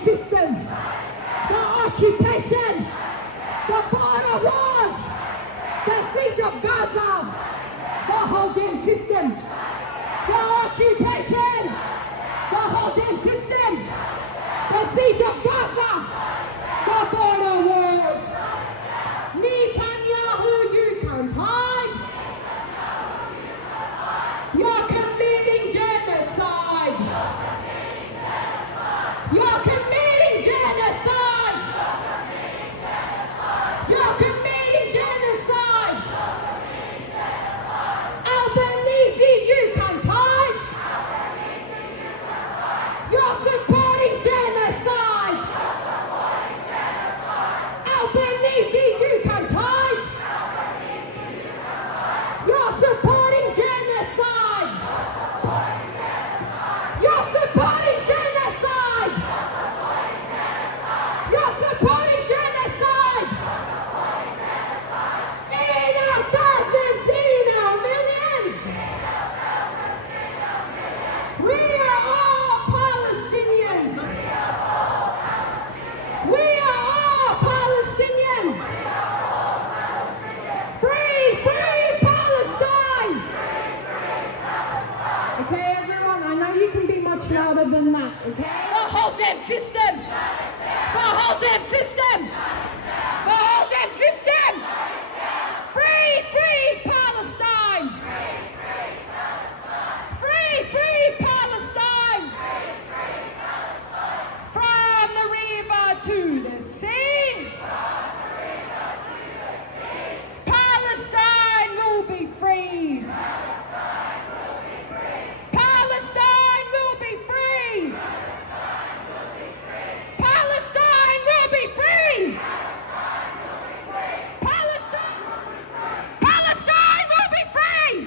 Jam system, the occupation, the border wars, the siege of Gaza, the whole Jam system, the occupation, the whole Jam system, the siege of Gaza, the border wars. Netanyahu, you can't hide. You're committing genocide. You're committing genocide. You're committing genocide. Albanese, you can't hide. You're supporting genocide. Albanese, you can't hide. You're supporting genocide. You're supporting genocide. You're supporting genocide. In our thousands, in our millions. We are all Palestinians. We are all Palestinians. Free, free Palestine. Okay, everyone, I know you can be much louder than that, okay? The whole damn system! The whole damn system! The whole damn system! Free, free Palestine! Free, free Palestine! From the river to the sea! Palestine will be free! Palestine will be free! Palestine will be free! Palestine will be free!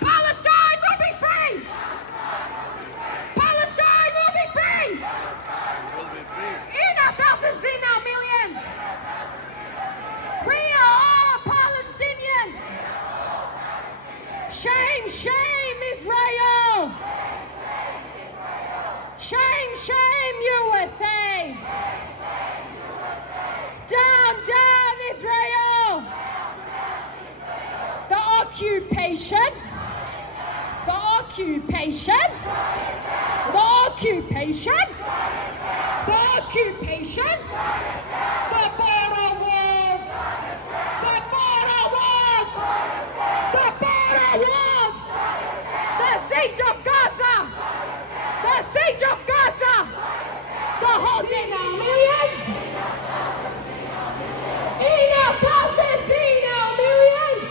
Palestine will be free! Palestine will be free! In our thousands, in our millions! We are all Palestinians! Shame, shame, Israel! Shame, shame, USA! Down, down, Israel! The occupation! The occupation! The occupation! The occupation! The border wars! The border wars! The border wars! The siege of Gaza! The siege of Gaza! The whole in our millions! In our thousands, in our millions!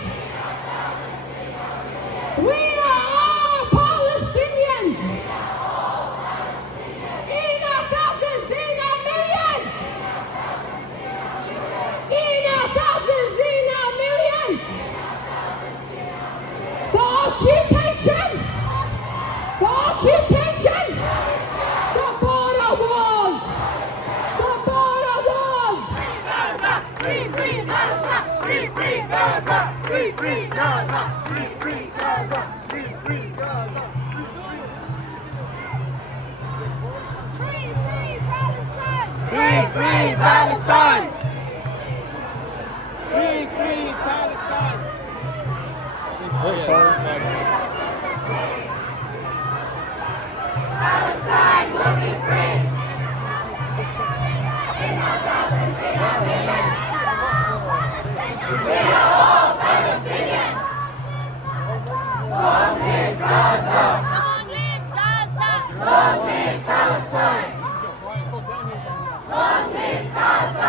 We are all Palestinians! In our thousands, in our millions! In our thousands, in our millions! The occupation! The occupation! The border wars! The border wars! Free, free Gaza! Free, free Gaza! Free, free Gaza! Free, free Gaza! Free, free Gaza! Free, free Palestine! Free, free Palestine! Free, free Palestine! Palestine will be free! In our thousands, in our millions! We are all Palestinians! Long live Gaza! Long live Gaza! Long live Palestine! Long live Gaza!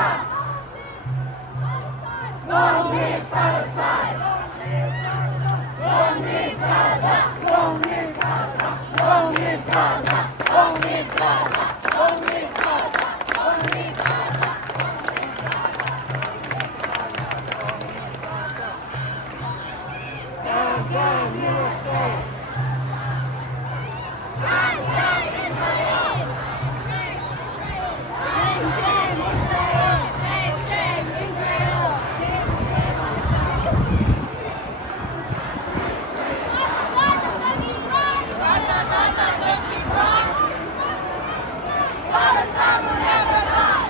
Palestine will never die.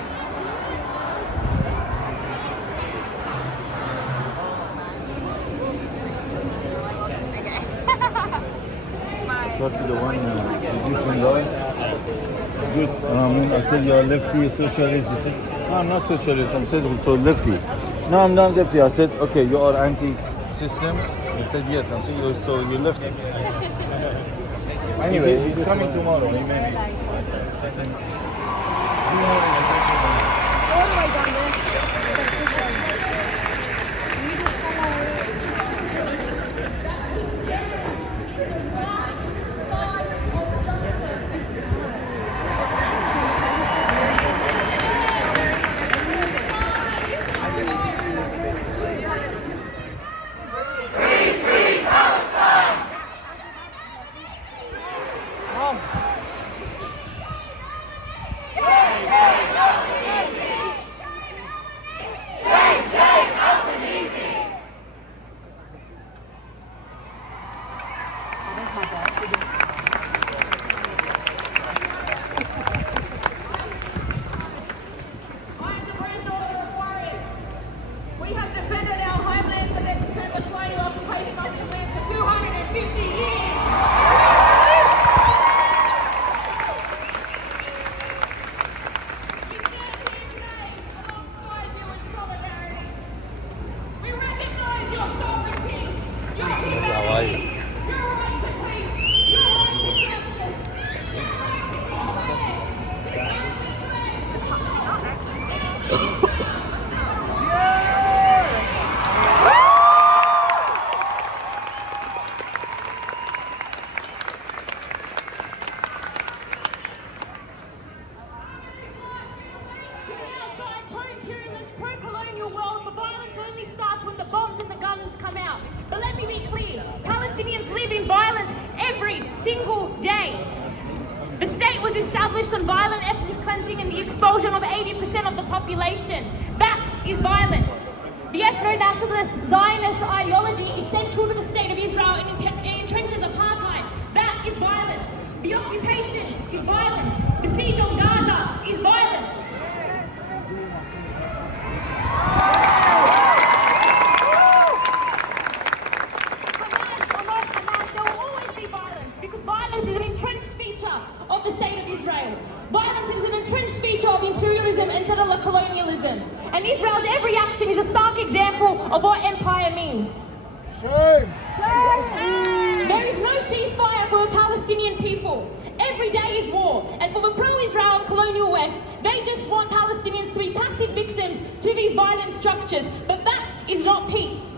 Got to the one different guy. Good. I said you're lefty socialist. He said, no, I'm not socialist. I'm said so lefty. No, I'm not lefty. I said, okay, you are anti-system. He said yes. I'm saying you're lefty. Anyway, he's coming tomorrow. He may Palestinians live in violence every single day. The state was established on violent ethnic cleansing and the expulsion of 80% of the population. That is violence. The ethno-nationalist Zionist ideology is central to the state of Israel and entrenches apartheid. That is violence. The occupation is violence. The siege of Gaza is violence. Of the state of Israel. Violence is an entrenched feature of imperialism and settler colonialism. And Israel's every action is a stark example of what empire means. Shame! There is no ceasefire for the Palestinian people. Every day is war. And for the pro-Israel and colonial West, they just want Palestinians to be passive victims to these violent structures. But that is not peace.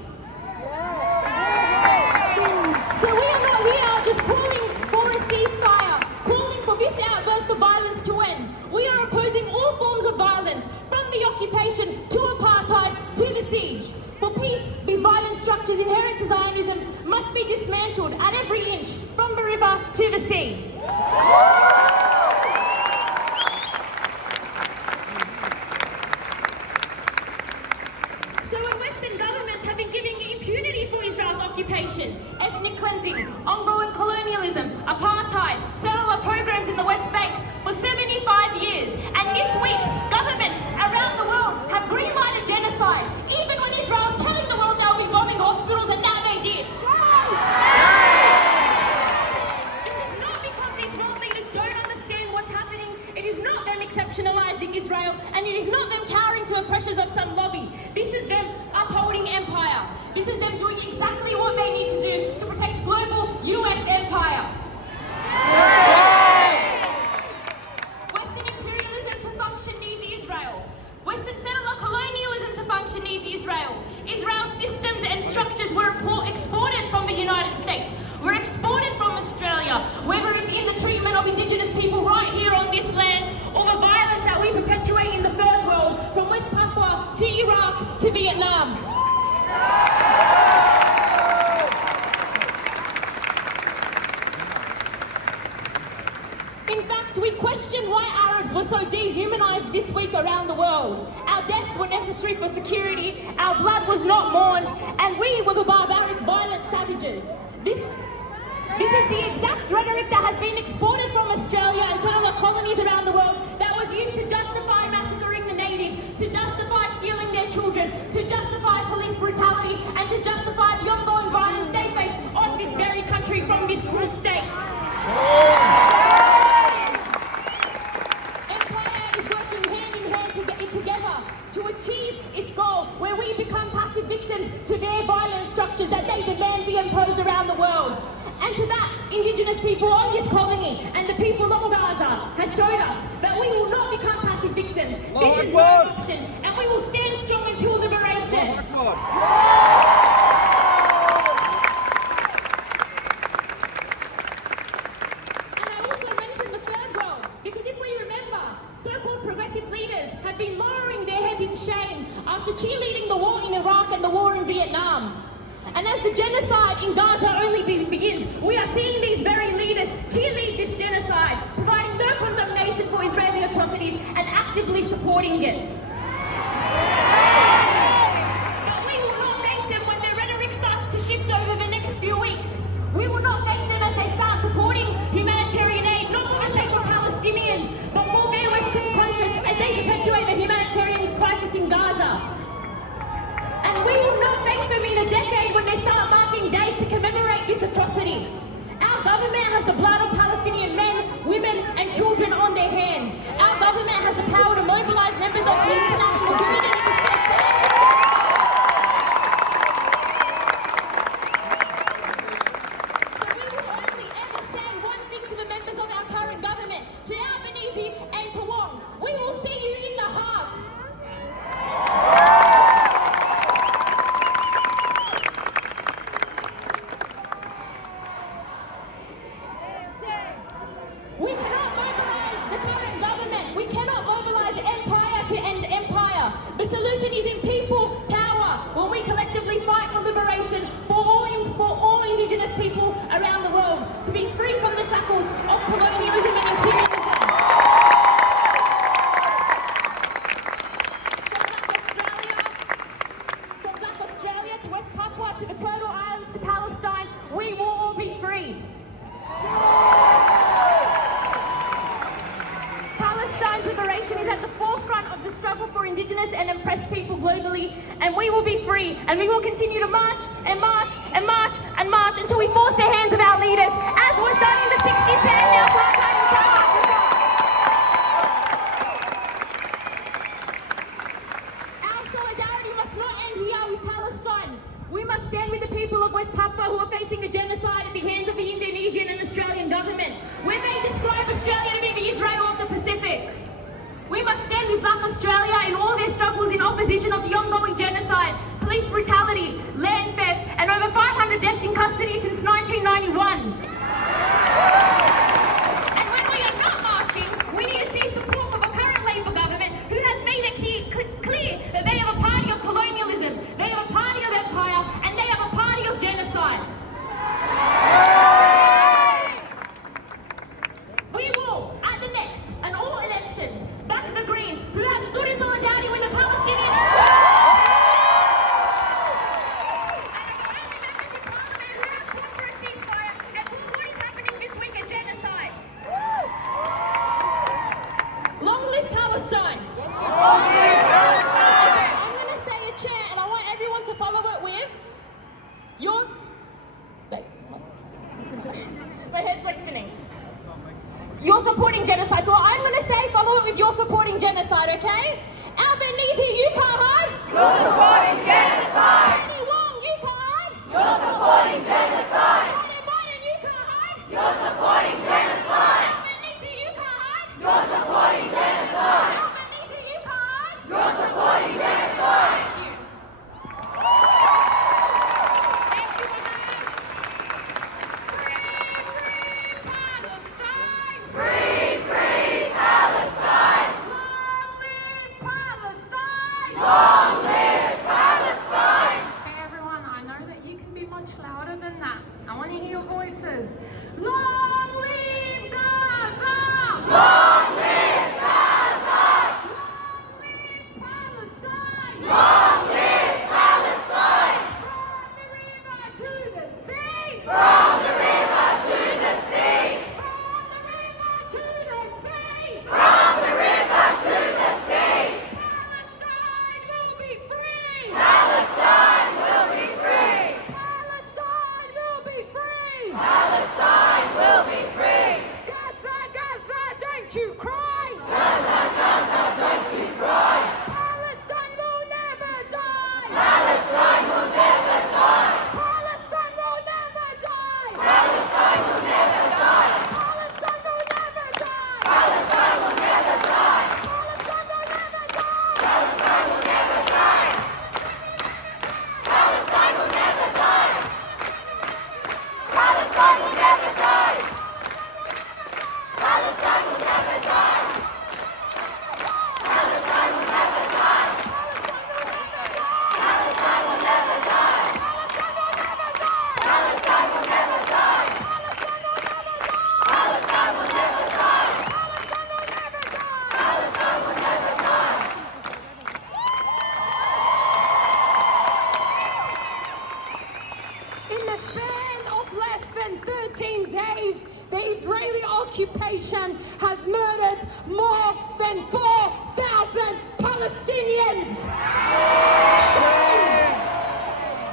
So we are not here just calling for a ceasefire, calling for this outburst of violence to end. We are opposing all forms of violence, from the occupation to apartheid to the siege. For peace, these violent structures inherent to Zionism must be dismantled at every inch, from the river to the sea. So when Western governments have been giving impunity for Israel's occupation, ethnic cleansing, ongoing colonialism, apartheid, settler programs in the West Bank for 75 years, and this week, governments around the world have green-lighted genocide, even when Israel is telling the world they'll be bombing hospitals, and that they did. This is not because these world leaders don't understand what's happening. It is not them exceptionalizing Israel, and it is not them cowering to the pressures of some lobby. This is them upholding empire. This is them doing exactly what they need to do to protect global US empire. Western imperialism to function needs Israel. Western settler colonialism to function needs Israel. Israel's systems and structures were exported from the United States, were exported from Australia, whether it's in the treatment of Indigenous people right here on this land, or the violence that we perpetuate in the third world, from West Papua to Iraq to Vietnam. In fact, we question why Arabs were so dehumanized this week around the world. Our deaths were necessary for security, our blood was not mourned, and we were the barbaric, violent savages. This is the exact rhetoric that has been exported from Australia and settler colonies around the world that was children, to justify police brutality and to justify the ongoing violence they face on this very country from this cruel state. Empire is working hand in hand together to achieve its goal, where we become passive victims to their violent structures that they demand be imposed around the world. And to that, Indigenous people on this colony and the people of Gaza has showed us that we will not become passive victims. This is no option, and we will stand strong until liberation. And I also mentioned the third role, because if we remember, so-called progressive leaders have been lowering their heads in shame after cheerleading the war in Iraq and the war in Vietnam. And as the genocide in Gaza only begins, we are seeing these very leaders cheerlead this genocide, providing no condemnation for Israeli atrocities and actively supporting it. But we will not thank them when their rhetoric starts to shift over the next few weeks. We will not thank them as they start supporting humanitarian aid, not for the sake of Palestinians, but more very West conscious as they perpetuate the humanitarian crisis in Gaza. And we will not thank them in a decade when they start marking days to commemorate this atrocity. Our government has the blood of Palestinian men, women and children on their hands. Our government has the power to mobilize members of the international community to stand together. So we will only ever say one thing to the members of our current government, to Albanese and to Wong. We will see you in the Hague. We cannot mobilize the current government. We cannot mobilize empire to end empire. The solution is in people power, when we collectively fight for liberation for all Indigenous people around the world, to be free from the shackles of colonialism and imperialism. From Black Australia to West Papua to the Turtle Islands to Palestine, we will all be free. Palestine's liberation is at the forefront of the struggle for Indigenous and oppressed people globally, and we will be free, and we will continue to march and march and march and march until we force the hands of our leaders, as was done in the 1610 apartheid in South Africa. Our solidarity must not end here with Palestine. We must stand with the people of West Papua who are facing a genocide at the hands of the Indonesian and Australian government, where they describe Australia to be the Israel of the Pacific. We must stand with Black Australia in all their struggles in opposition of the ongoing genocide, police brutality, land theft, and over 500 deaths in custody since 1991. And when we are not marching, we need to see support for the current Labor government, who has made it clear that they are a party of colonialism, they are a party of empire, and they are a party of genocide. We will, at the next and all elections, back the Greens, who have stood in solidarity with the Palestinians. And are the only members in Parliament who have called for a ceasefire and called what is happening this week a genocide. Long live Palestine! Long live Palestine! I'm going to say a chant, and I want everyone to follow it with your... Wait, one second. My head's like spinning. You're supporting genocide, so I'm going to say follow it with you're supporting genocide, okay? Albanese, you can't hide. You're supporting genocide. Penny Wong, you can't hide. You're supporting genocide. Biden, you can't hide. You're supporting genocide. Albanese, you can't hide. You're supporting genocide. Albanese, you can't hide. You're supporting genocide. Thank you. Free, free Palestine. Long live Palestine! Long live Palestine. Palestinians! Shame!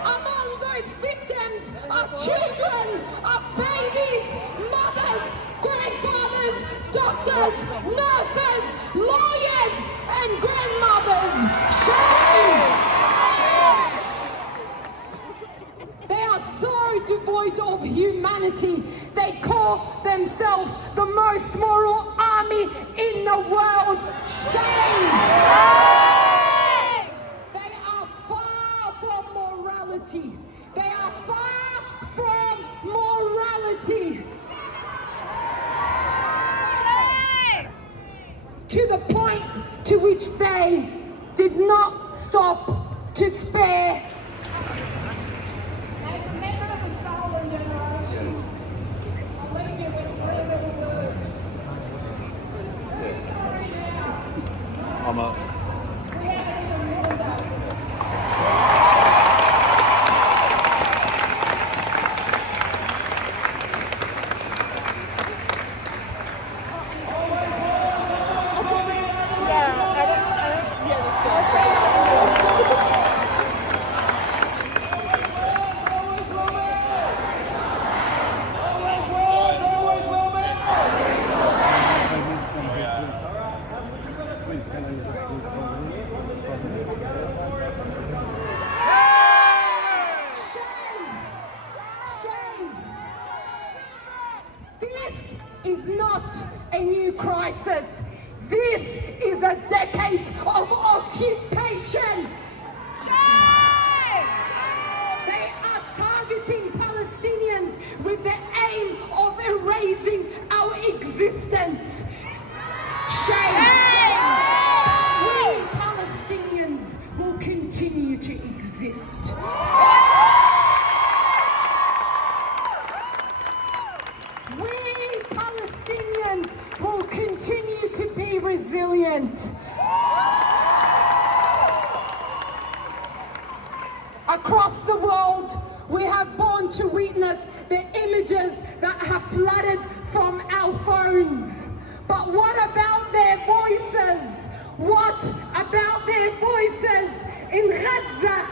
Among those victims are children, are babies, mothers, grandfathers, doctors, nurses, lawyers, and grandmothers. Shame! They are so devoid of humanity. They call themselves the most moral army in the world. Shame! They are far from morality. They are far from morality. To the point to which they did not stop to spare. As a member of the stolen generation, I'll leave you with three little words. Sorry now. We haven't even warmed up. This is not a new crisis. This is a decade of occupation. They are targeting Palestinians with the aim of erasing our existence. Shame! We Palestinians will continue to exist. We Palestinians will continue to be resilient. Across the world, we have borne to witness the images that have flooded from our phones. But what about their voices? What about their voices in Gaza?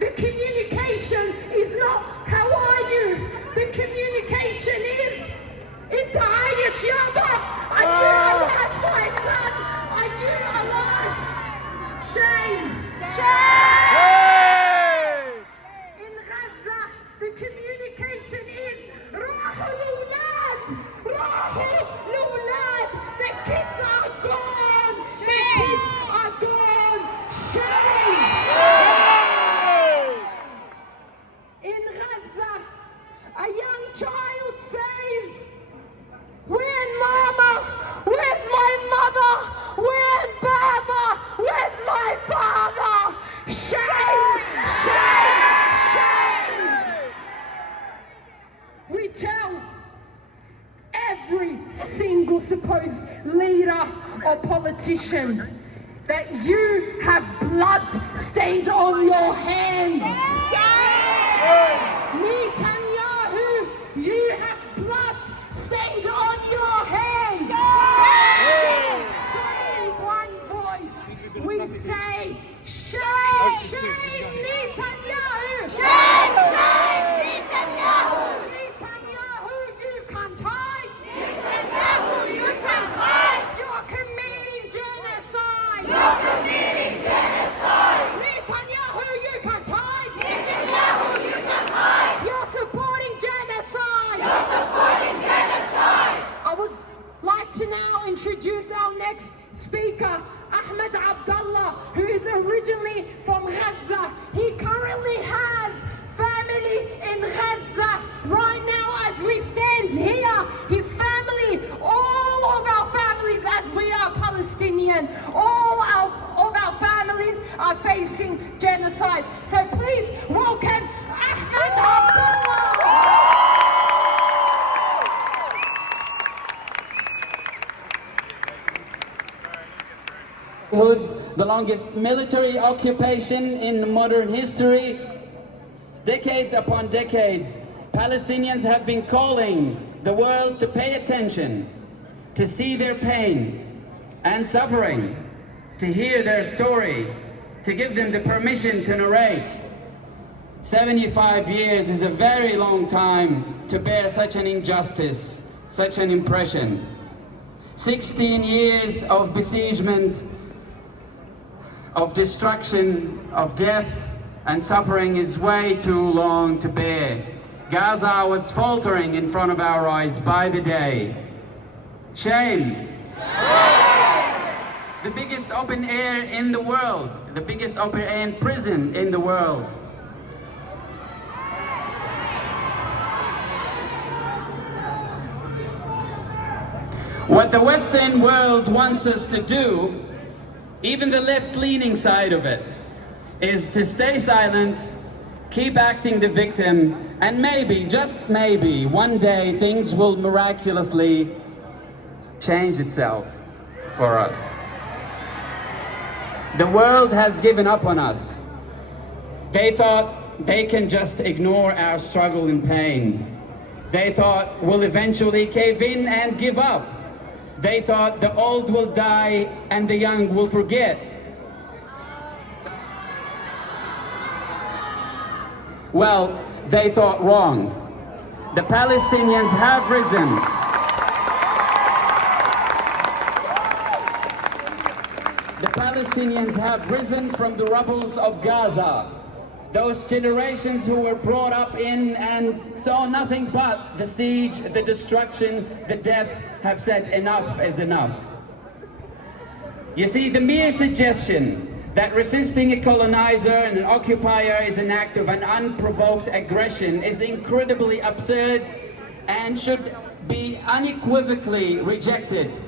The communication is not, how are you? The communication is, Inta عايش يابا? Are you alive, my son? Are you alive? Shame! In Gaza, the communication is, راحوا الأولاد! راحوا الأولاد! The kids are gone! The kids are gone! Shame! In Gaza, a young child says, "Where's Mama? Where's my mother? Where's Baba? Where's my father?" Shame! Shame! Shame! We tell every single supposed leader or politician that you have blood stained on your hands. Netanyahu, you have blood stained on your hands. So in one voice, we say, shame, shame, Netanyahu. Shame, shame, Netanyahu. Netanyahu, you can't hide. Netanyahu, you can't hide. You're committing genocide. You're committing genocide. Netanyahu, you can't hide. Netanyahu, you can't hide. You're supporting genocide. You're supporting genocide. I would like to now introduce our next speaker, Ahmed Abdallah, who is originally from Gaza. He currently has family in Gaza. Right now, as we stand here, his family, all of our families, as we are Palestinian, all of our families are facing genocide. So please welcome Ahmed Abdallah. The longest military occupation in modern history. Decades upon decades, Palestinians have been calling the world to pay attention, to see their pain and suffering, to hear their story, to give them the permission to narrate. 75 years is a very long time to bear such an injustice, such an impression. 16 years of besiegement, of destruction, of death and suffering is way too long to bear. Gaza was faltering in front of our eyes by the day. Shame. The biggest open air in the world, the biggest open air prison in the world. What the Western world wants us to do, even the left-leaning side of it, is to stay silent, keep acting the victim, and maybe, just maybe, one day things will miraculously change itself for us. The world has given up on us. They thought they can just ignore our struggle and pain. They thought we'll eventually cave in and give up. They thought the old will die and the young will forget. Well, they thought wrong. The Palestinians have risen. The Palestinians have risen from the rubbles of Gaza. Those generations who were brought up in and saw nothing but the siege, the destruction, the death, have said enough is enough. You see, the mere suggestion that resisting a colonizer and an occupier is an act of an unprovoked aggression is incredibly absurd and should be unequivocally rejected.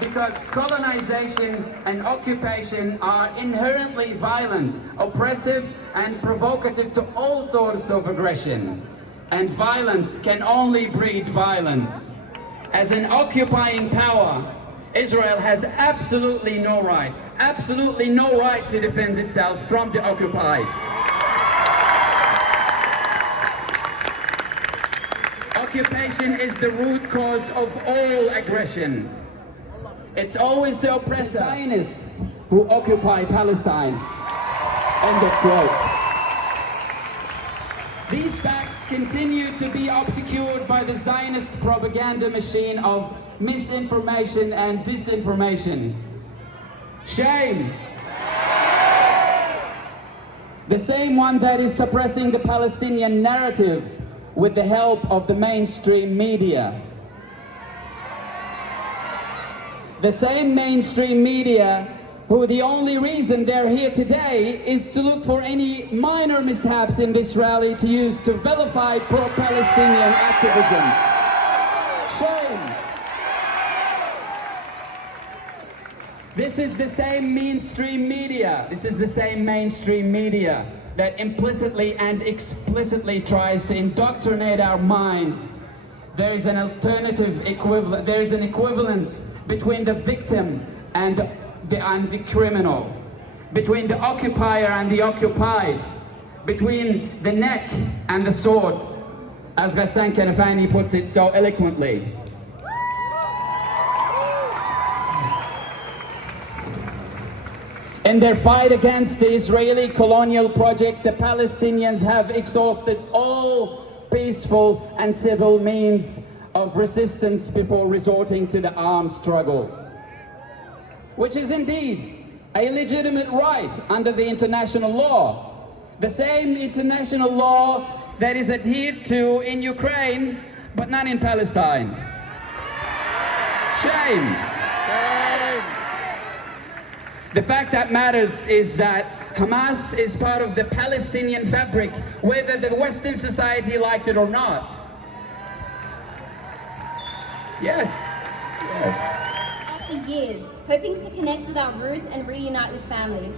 Because colonization and occupation are inherently violent, oppressive, and provocative to all sorts of aggression. And violence can only breed violence. As an occupying power, Israel has absolutely no right to defend itself from the occupied. Occupation is the root cause of all aggression. It's always the oppressor, Zionists, who occupy Palestine. End of quote. These facts continue to be obscured by the Zionist propaganda machine of misinformation and disinformation. Shame! The same one that is suppressing the Palestinian narrative with the help of the mainstream media. The same mainstream media who the only reason they're here today is to look for any minor mishaps in this rally to use to vilify pro-Palestinian activism. Shame! This is the same mainstream media. This is the same mainstream media that implicitly and explicitly tries to indoctrinate our minds. There is an alternative equivalent. There is an equivalence between the victim and the criminal, between the occupier and the occupied, between the neck and the sword, as Ghassan Kanafani puts it so eloquently. In their fight against the Israeli colonial project, the Palestinians have exhausted all peaceful and civil means of resistance before resorting to the armed struggle, which is indeed a legitimate right under the international law. The same international law that is adhered to in Ukraine, but not in Palestine. Shame. The fact that matters is that Hamas is part of the Palestinian fabric, whether the Western society liked it or not. Yes. Yes. After years, hoping to connect with our roots and reunite with family.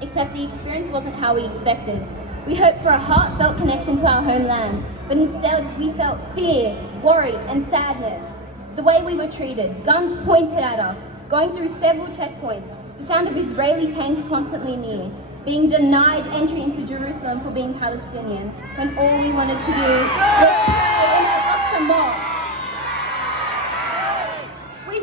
Except the experience wasn't how we expected. We hoped for a heartfelt connection to our homeland, but instead we felt fear, worry, and sadness. The way we were treated, guns pointed at us, going through several checkpoints, the sound of Israeli tanks constantly near, being denied entry into Jerusalem for being Palestinian, when all we wanted to do was pray in Al-Aqsa Mosque. We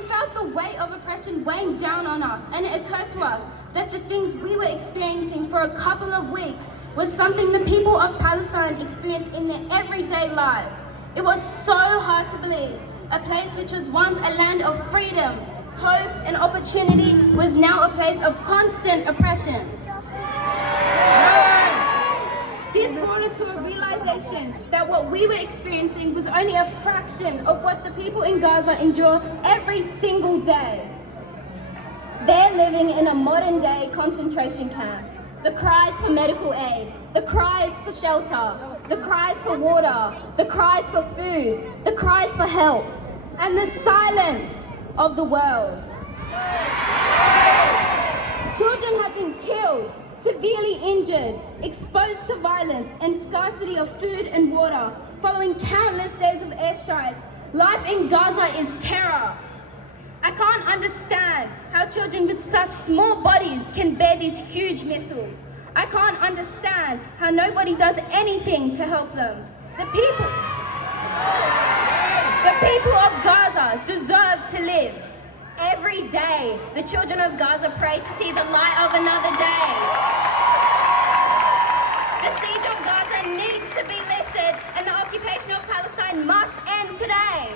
oppression weighing down on us, and it occurred to us that the things we were experiencing for a couple of weeks was something the people of Palestine experience in their everyday lives. It was so hard to believe. A place which was once a land of freedom, hope, and opportunity was now a place of constant oppression. This brought us to a realization that what we were experiencing was only a fraction of what the people in Gaza endure every single day. They're living in a modern-day concentration camp. The cries for medical aid, the cries for shelter, the cries for water, the cries for food, the cries for help, and the silence of the world. Children have been killed, severely injured, exposed to violence and scarcity of food and water following countless days of airstrikes. Life in Gaza is terror. I can't understand how children with such small bodies can bear these huge missiles. I can't understand how nobody does anything to help them. The people of Gaza deserve to live. Every day, the children of Gaza pray to see the light of another day. The siege of Gaza needs to be lifted, and the occupation of Palestine must end today.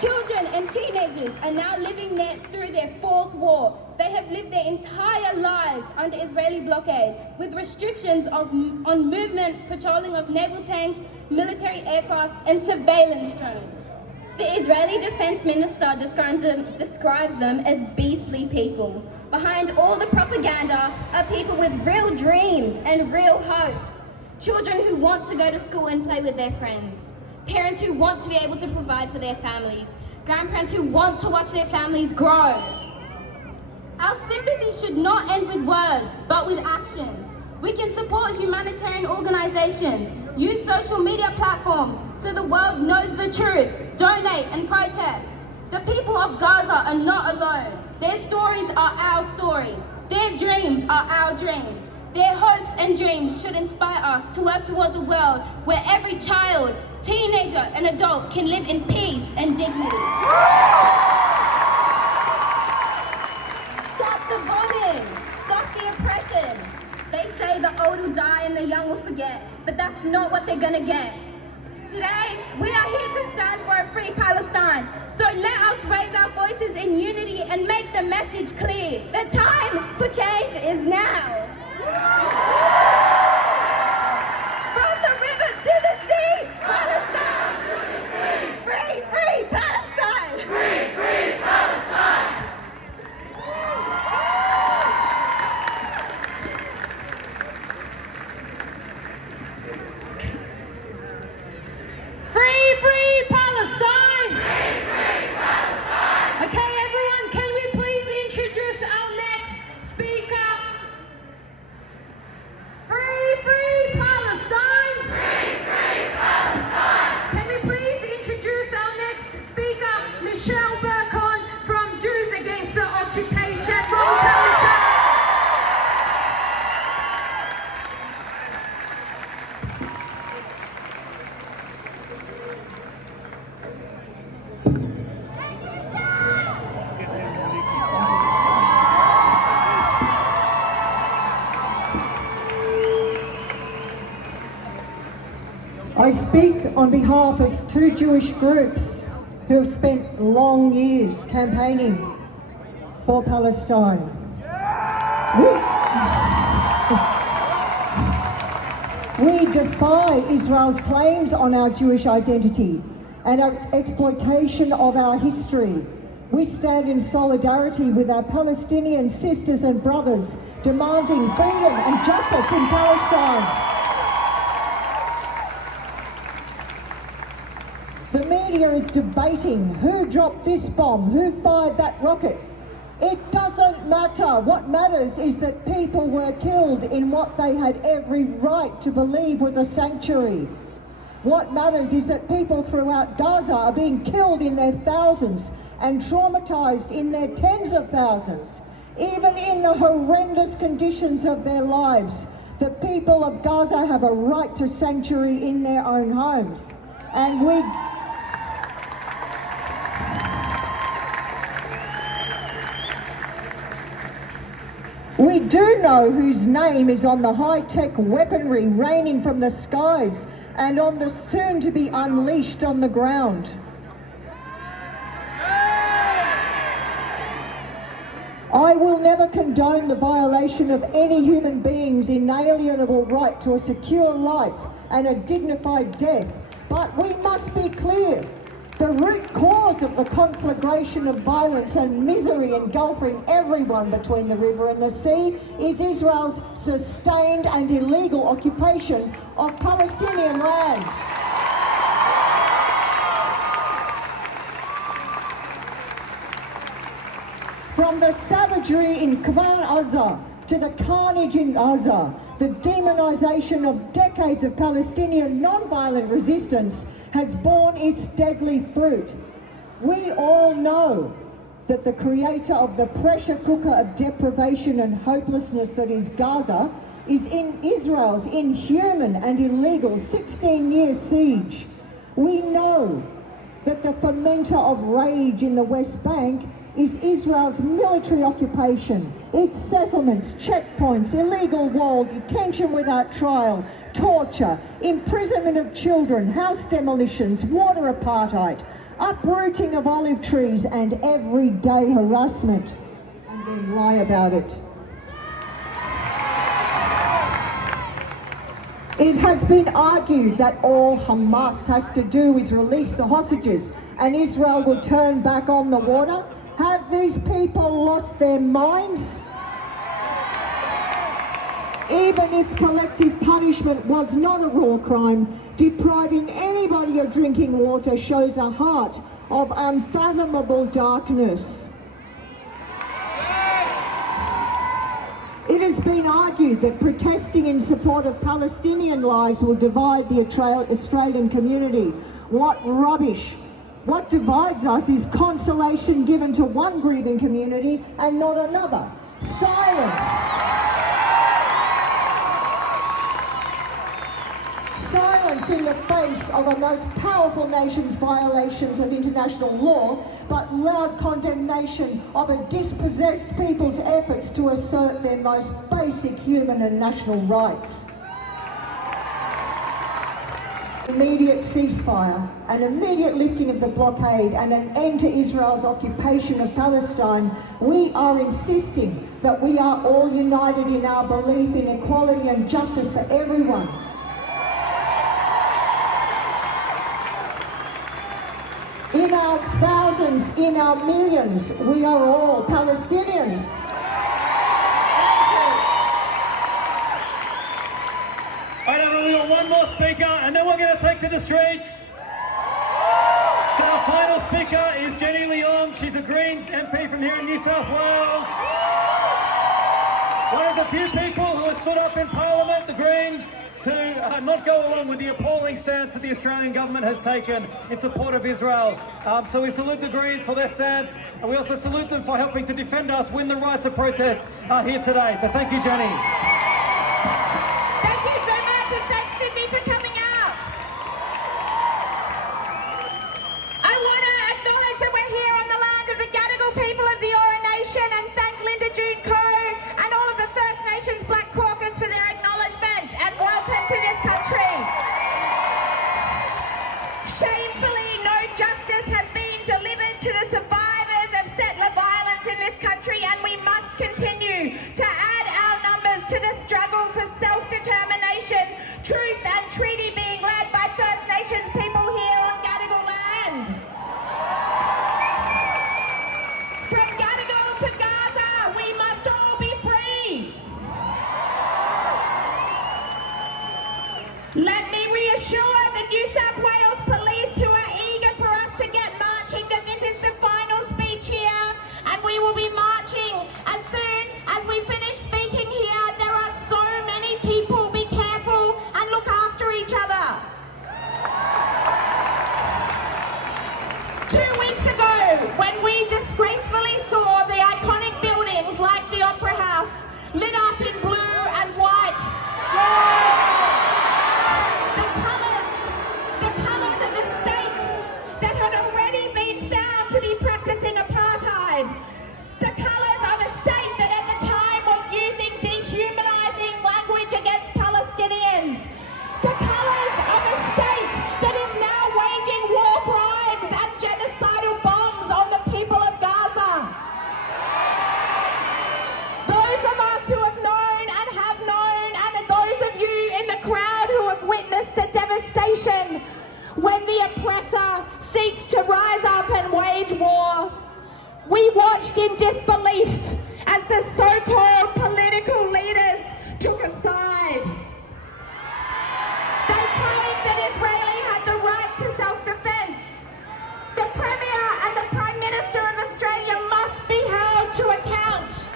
Children and teenagers are now living there through their fourth war. They have lived their entire lives under Israeli blockade, with restrictions on movement, patrolling of naval tanks, military aircrafts, and surveillance drones. The Israeli Defense Minister describes them as beastly people. Behind all the propaganda are people with real dreams and real hopes. Children who want to go to school and play with their friends. Parents who want to be able to provide for their families. Grandparents who want to watch their families grow. Our sympathy should not end with words, but with actions. We can support humanitarian organizations, use social media platforms so the world knows the truth, donate and protest. The people of Gaza are not alone. Their stories are our stories. Their dreams are our dreams. Their hopes and dreams should inspire us to work towards a world where every child, teenager and adult can live in peace and dignity. Stop the bombing! Stop the oppression! They say the old will die and the young will forget, but that's not what they're gonna get. Today, we are here to stand for a free Palestine. So let us raise our voices in unity and make the message clear. The time for change is now. From the river to the sea, Palestine! Free, free Palestine! Free, free Palestine! Free, free Palestine! Free, free Palestine! Okay, everyone, can we please introduce our next speaker? Free, free Palestine! Free, free Palestine! Can we please introduce our next speaker, Michelle Burkon from Jews Against the Occupation. I speak on behalf of two Jewish groups who have spent long years campaigning for Palestine. We defy Israel's claims on our Jewish identity and our exploitation of our history. We stand in solidarity with our Palestinian sisters and brothers demanding freedom and justice in Palestine. The media is debating who dropped this bomb, who fired that rocket. It doesn't matter. What matters is that people were killed in what they had every right to believe was a sanctuary. What matters is that people throughout Gaza are being killed in their thousands and traumatized in their tens of thousands. Even in the horrendous conditions of their lives, the people of Gaza have a right to sanctuary in their own homes. And We do know whose name is on the high-tech weaponry raining from the skies and on the soon-to-be unleashed on the ground. I will never condone the violation of any human being's inalienable right to a secure life and a dignified death, but we must be clear. The root cause of the conflagration of violence and misery engulfing everyone between the river and the sea is Israel's sustained and illegal occupation of Palestinian land. From the savagery in Kfar Aza to the carnage in Gaza, the demonisation of decades of Palestinian non-violent resistance has borne its deadly fruit. We all know that the creator of the pressure cooker of deprivation and hopelessness that is Gaza is in Israel's inhuman and illegal 16-year siege. We know that the fermenter of rage in the West Bank is Israel's military occupation, its settlements, checkpoints, illegal wall, detention without trial, torture, imprisonment of children, house demolitions, water apartheid, uprooting of olive trees and everyday harassment, and then lie about it. It has been argued that all Hamas has to do is release the hostages and Israel will turn back on the water. Have these people lost their minds? Even if collective punishment was not a war crime, depriving anybody of drinking water shows a heart of unfathomable darkness. It has been argued that protesting in support of Palestinian lives will divide the Australian community. What rubbish! What divides us is consolation given to one grieving community and not another. Silence. Silence in the face of a most powerful nation's violations of international law, but loud condemnation of a dispossessed people's efforts to assert their most basic human and national rights. Immediate ceasefire, an immediate lifting of the blockade and an end to Israel's occupation of Palestine, we are insisting that we are all united in our belief in equality and justice for everyone. In our thousands, in our millions, we are all Palestinians. We got one more speaker and then we're going to take to the streets. So our final speaker is Jenny Leong. She's a Greens MP from here in New South Wales. One of the few people who have stood up in Parliament, the Greens, to not go along with the appalling stance that the Australian government has taken in support of Israel. So we salute the Greens for their stance, and we also salute them for helping to defend us when the rights of protest are here today. So thank you, Jenny. Thank you so much, and thanks, Sydney, for coming out. I want to acknowledge that we're here on the land of the Gadigal people of the Eora Nation, and thank Linda June Coe and all of the First Nations Black Caucus for their acknowledgement and welcome to this country. Shamefully, no justice has been delivered to the survivors of settler violence in this country, and we must continue to add our numbers to the when the oppressor seeks to rise up and wage war. We watched in disbelief as the so-called political leaders took a side. They claimed that Israeli had the right to self-defense. The Premier and the Prime Minister of Australia must be held to account.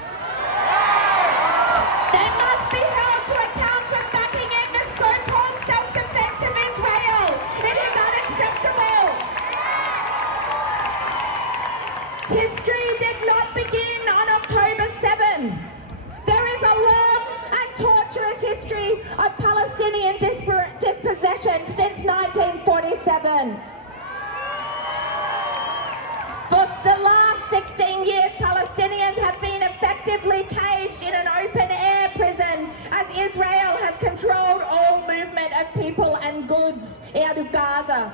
They must be held to account for backing in the so-called self-defense of Israel. It is unacceptable. History did not begin on October 7. There is a long and torturous history of Palestinian dispossession since 1947. For the last 16 years, Palestinians have been effectively caged in an open-air prison as Israel has controlled all movement of people and goods out of Gaza.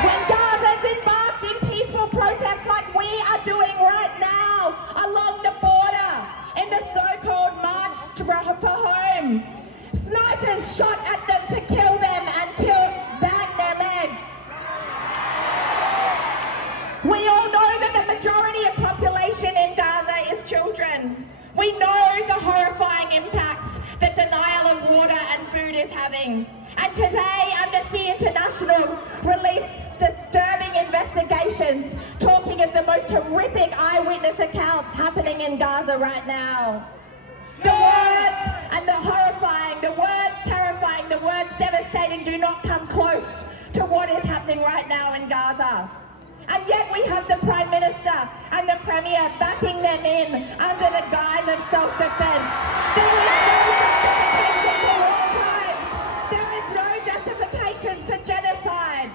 When Gazans embarked in peaceful protests like we are doing right now along the border in the so-called March for Home, snipers shot at them to kill them and bang their legs. We all know that the majority of population in Gaza is children. We know the horrifying impacts that denial of water and food is having. And today, Amnesty International released disturbing investigations talking of the most horrific eyewitness accounts happening in Gaza right now. The words and the horrifying, the words terrifying, the words devastating do not come close to what is happening right now in Gaza. And yet we have the Prime Minister and the Premier backing them in under the guise of self-defense. There is no justification for war crimes. There is no justification for genocide.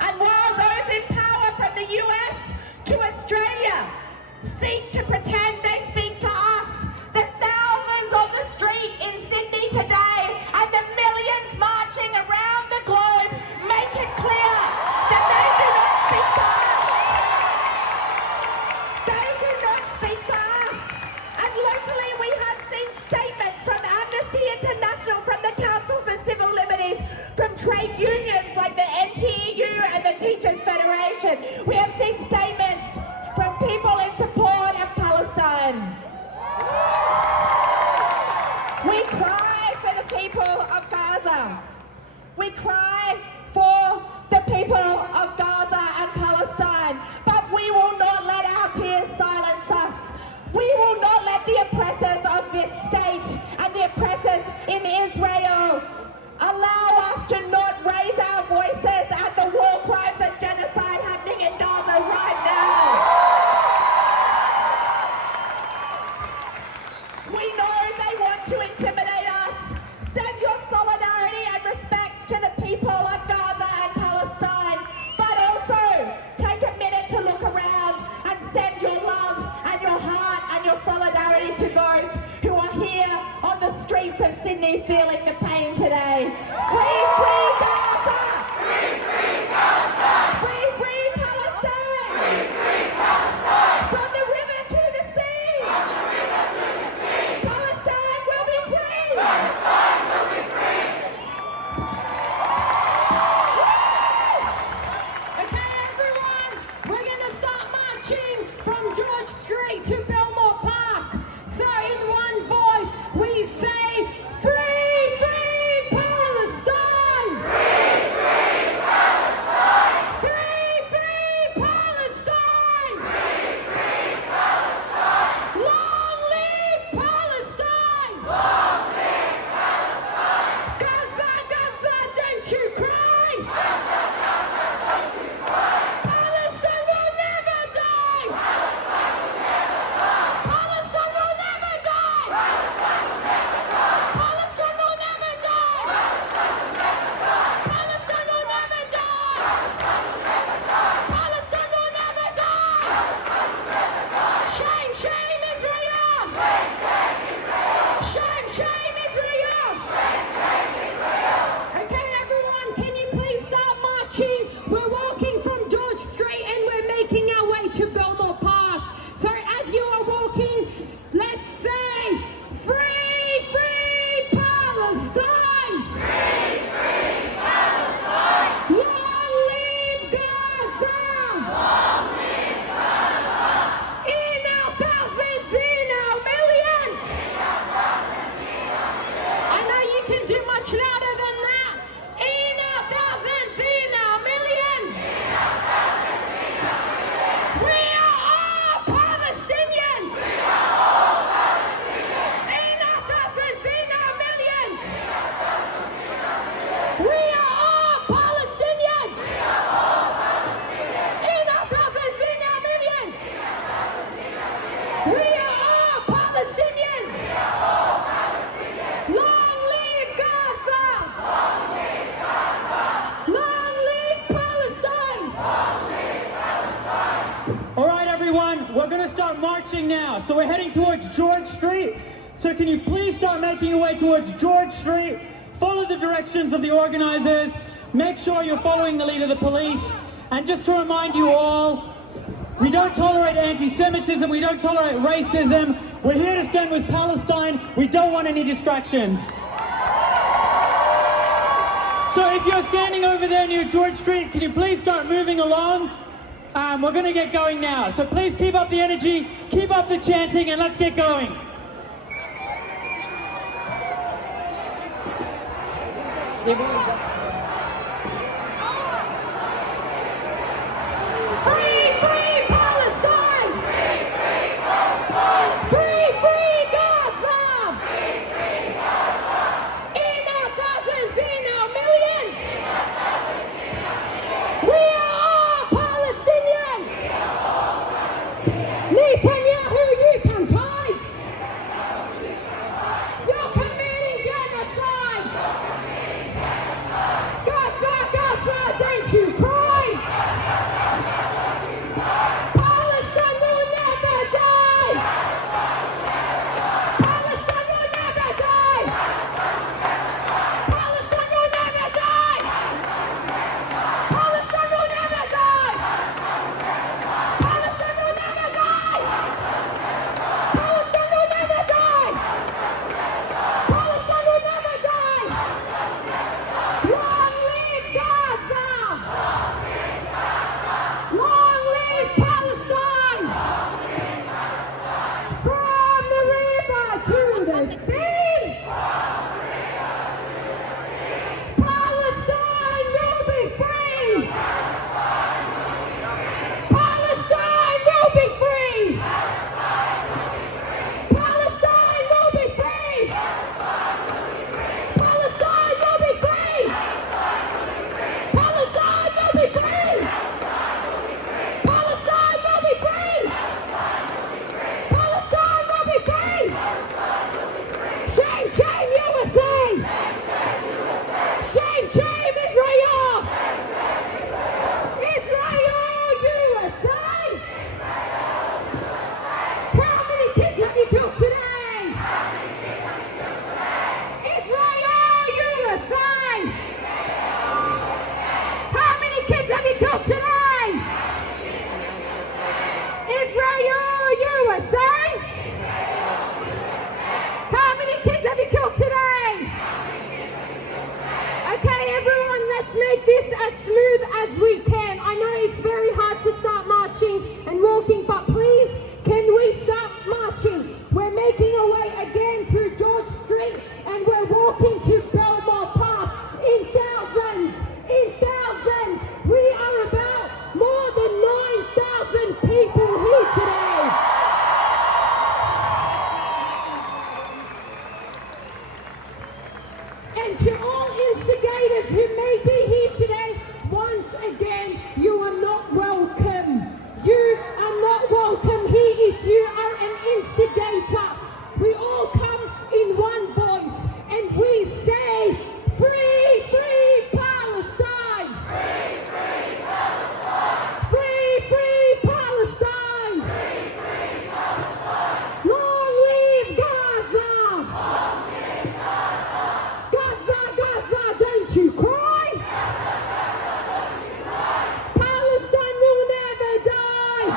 And while those in power from the US to Australia seek to pretend they speak for us, the thousands on the street in Sydney today and the millions marching around the globe make it clear that they do not speak for us. They do not speak for us. And locally we have seen statements from Amnesty International, from the Council for Civil Liberties, from trade unions like the NTEU and the Teachers Federation. We have seen statements from people in support of Palestine. We cry for the people of Gaza. We cry for the people of Gaza and Palestine, but we will not let our tears silence us. We will not let the oppressors of this state and the oppressors in Israel allow us to not raise our voices at the war crimes and genocide happening in Gaza right now. We know they want to intimidate us. Send your solidarity and respect to the people of Gaza and Palestine, but start marching now. So we're heading towards George Street. So can you please start making your way towards George Street? Follow the directions of the organizers. Make sure you're following the lead of the police. And just to remind you all, we don't tolerate anti-Semitism, we don't tolerate racism. We're here to stand with Palestine. We don't want any distractions. So if you're standing over there near George Street, can you please start moving along? We're gonna get going now. So please keep up the energy, keep up the chanting, and let's get going. Free, free Palestine! Free, free Gaza! In our thousands, in our millions! We are all Palestinians! Netanyahu, you can't hide! You're committing genocide! Gaza, Gaza, don't you cry! Palestine will never die! Palestine will never die! Palestine will never die! Palestine will never die! Palestine will never die! Palestine will never die! Palestine will never die! Long live Gaza! Long live Palestine! From the river to the sea! Palestine will be free! Palestine will be free! Palestine will be free! Palestine will be free! Palestine will be free! Palestine will be free! Palestine will be free! Shame, shame, USA! Shame, shame, Israel! Israel, USA! How many kids have you killed today? Israel, USA! How many kids have you killed today? Israel, USA! How many kids have you killed today? Okay, everyone, let's make this as smooth as we can. I know it's very hard to start marching and walking, but please, can we start marching? We're making our way again through George Street, and we're walking to Belmore Park in thousands, in thousands. We are about more than 9,000 people here today. And to all instigators who may be here today, once again, you are not welcome. You are not welcome here if you are an instigator. We all come in one voice and we say, free, free Palestine! Free, free Palestine! Free, free Palestine! Free, free Palestine! Long live Gaza! Long live Gaza! Gaza, Gaza, don't you cry! Palestine will never die!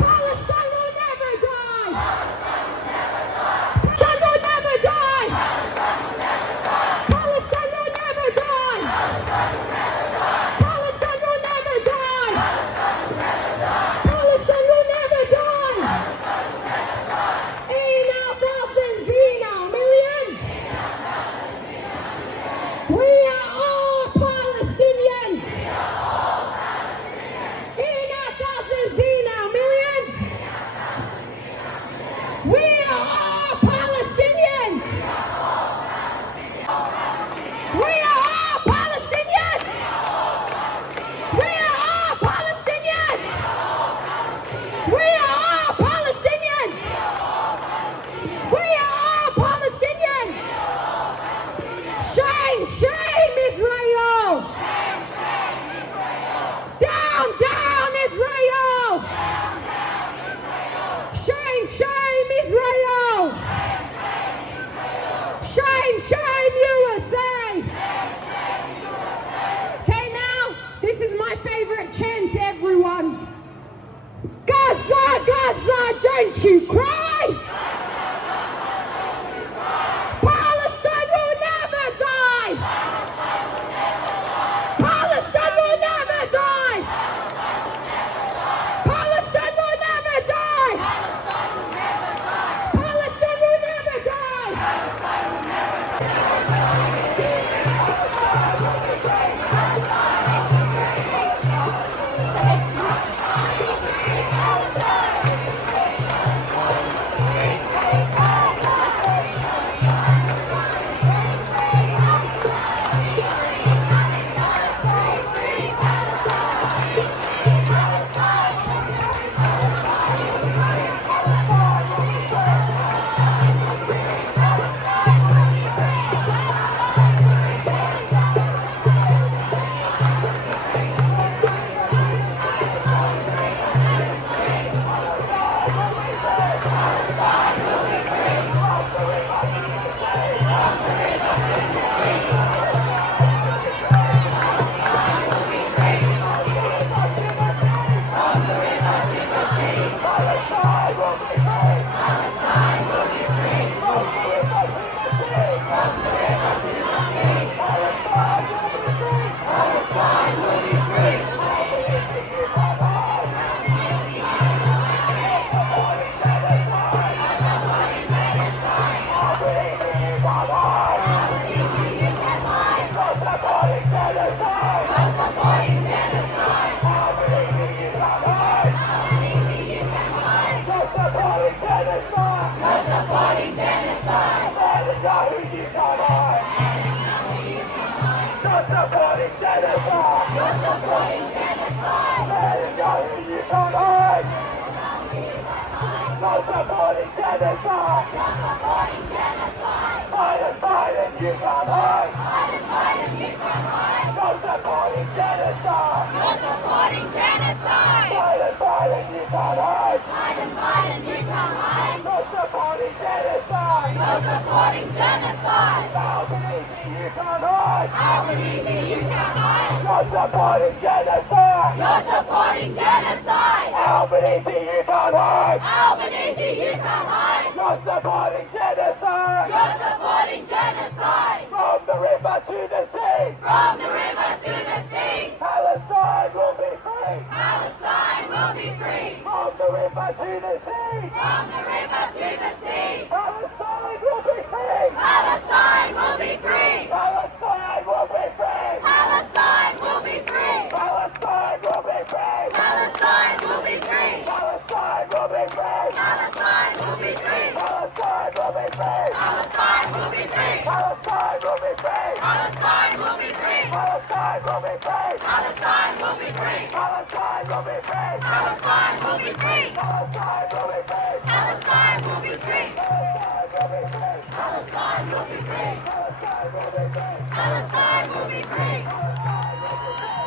Palestine will never die! Palestine will never die! Palestine will never die! Palestine will never die! Palestine will never die! In our thousands, in our millions, we are all Palestinians! In our thousands, in our millions, we are all Palestinians! We are all Palestinians! We are all Palestinians! We are all Palestinians! We are all Palestinians! Shame, shame, Israel! Down, down, Israel! Don't you cry! Palestine will never die! Palestine will never die! Palestine will never die! Palestine will never die!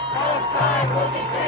Palestine will be free.